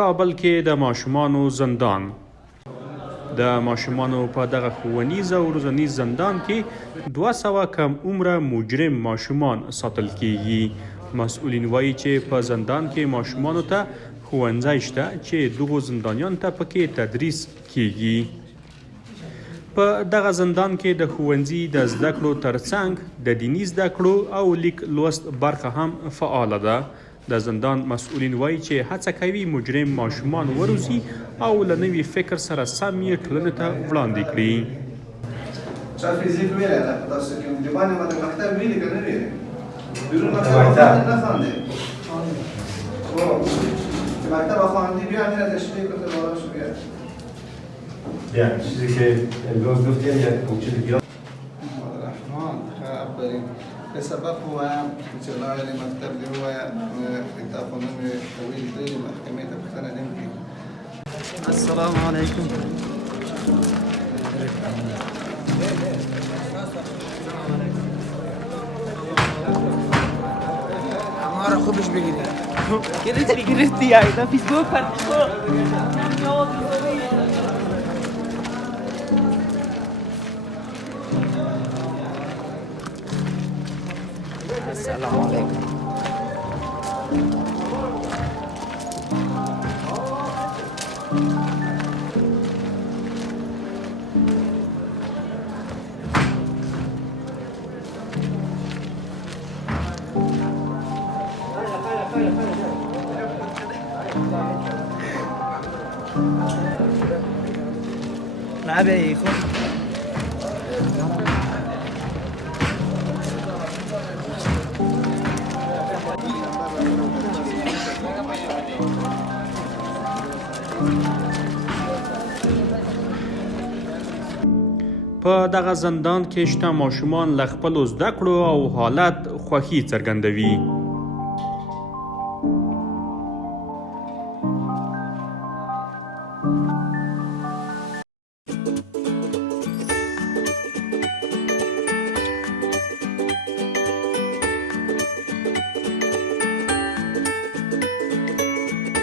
کابل کې د ماشومانو زندان. د ماشومانو په دغه ښوونیز او روزنیز زندان کې 200 کم عمره مجرم ماشومان ساتل کیږي. مسؤلین وایي چې په زندان کې ماشومانو ته ښوونځی شته چې دغو زندانیانو ته پکې تدریس کیږي. په دغه زندان کې د ښوونځي د زده کړو ترڅنګ د دیني زده کړو او لیک لوست برخه هم فعاله ده. د زندان مسؤلین وایي چې هڅه کوي مجرم ماشومان وروزي او له نوي فکر سره سم یې ټولنې ته وړاندې کړي. چا فیزیک ویلی ده په تاسو کې مدربان یې د مکتب ویلي که نه ویلي؟ بیرون مکتب نه خواندی؟ که مکتب خواندی بیا میره تشریح کن تو بارا شو بیا. بیا چیزی که امروز گفتیم یک کوچه دیگه الرحمن خراب بریم به سبب هوایم که لاغلی مکتب دی هوایم کتابخانه می طویل دی محکمه تبختن دیم کی. السلام علیکم. ما رو خوبش بگیری گرفتی یا اینا فیسبوک السلام علیکم. نه بیایی خود په دغه زندان کې شته ماشومان له خپلو زده کړو او حالت خوښي څرګندوي.